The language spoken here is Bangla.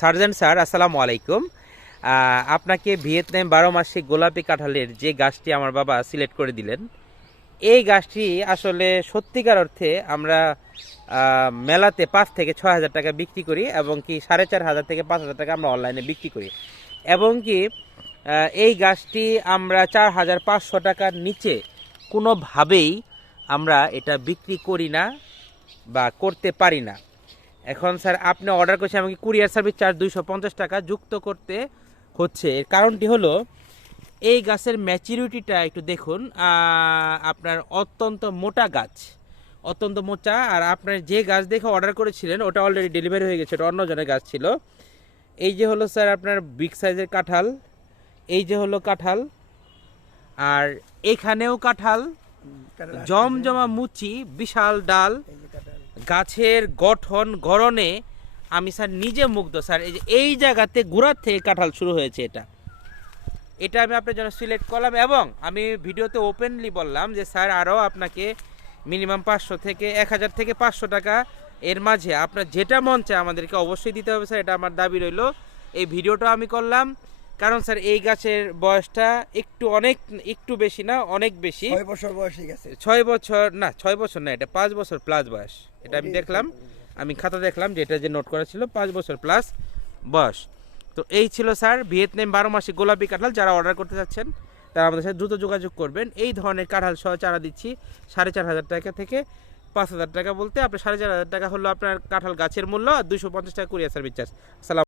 সার্জেন্ট স্যার, আসসালামু আলাইকুম। আপনাকে ভিয়েতনাম 12 মাসিক গোলাপি কাঁঠালের যে গাছটি আমার বাবা সিলেক্ট করে দিলেন, এই গাছটি আসলে সত্যিকার অর্থে আমরা মেলাতে 5 থেকে 6 হাজার টাকা বিক্রি করি, এবং কি 4,500 থেকে 5,000 টাকা আমরা অনলাইনে বিক্রি করি, এবং কি এই গাছটি আমরা 4,500 টাকার নিচে কোনোভাবেই আমরা এটা বিক্রি করি না বা করতে পারি না। এখন স্যার আপনি অর্ডার করছেন, আমাকে কুরিয়ার সার্ভিস চার্জ 250 টাকা যুক্ত করতে হচ্ছে। এর কারণটি হলো এই গাছের ম্যাচুরিটিটা একটু দেখুন। আপনার অত্যন্ত মোটা গাছ, অত্যন্ত মোটা। আর আপনার যে গাছ দেখে অর্ডার করেছিলেন ওটা অলরেডি ডেলিভারি হয়ে গেছে, ওটা অন্য জনের গাছ ছিল। এই যে হলো স্যার আপনার বিগ সাইজের কাঁঠাল, এই যে হলো কাঁঠাল, আর এখানেও কাঁঠাল, জমজমা মুচি, বিশাল ডাল, গাছের গঠন গড়নে আমি স্যার নিজে মুগ্ধ স্যার। এই যে এই জায়গাতে গোড়ার থেকে কাঁঠাল শুরু হয়েছে, এটা আমি আপনার জন্য সিলেক্ট করলাম, এবং আমি ভিডিওতে ওপেনলি বললাম যে স্যার আরও আপনাকে মিনিমাম 500 থেকে 1,000 থেকে 500 টাকা এর মাঝে আপনার যেটা মন চায় আমাদেরকে অবশ্যই দিতে হবে স্যার, এটা আমার দাবি রইল। এই ভিডিওটা আমি করলাম কারণ স্যার এই গাছের বয়সটা একটু বেশি না, অনেক বেশি। 6 বছর বয়স হয়ে গেছে। 6 বছর না, 6 বছর না, এটা 5 বছর প্লাস বয়স। এটা আমি দেখলাম, আমি খাতা দেখলাম যে এটা যে নোট করা ছিল 5 বছর প্লাস বয়স। তো এই ছিল স্যার ভিয়েতনাম 12 মাসিক গোলাপি কাঁঠাল। যারা অর্ডার করতে চাচ্ছেন তারা আমাদের সাথে দ্রুত যোগাযোগ করবেন। এই ধরনের কাঁঠাল সহ চারা দিচ্ছি 4,500 টাকা থেকে 5,000 টাকা, বলতে আপনার 4,500 টাকা হলো আপনার কাঁঠাল গাছের মূল্য, আর 250 টাকা কুরিয়ার সার্ভিস চার্জ।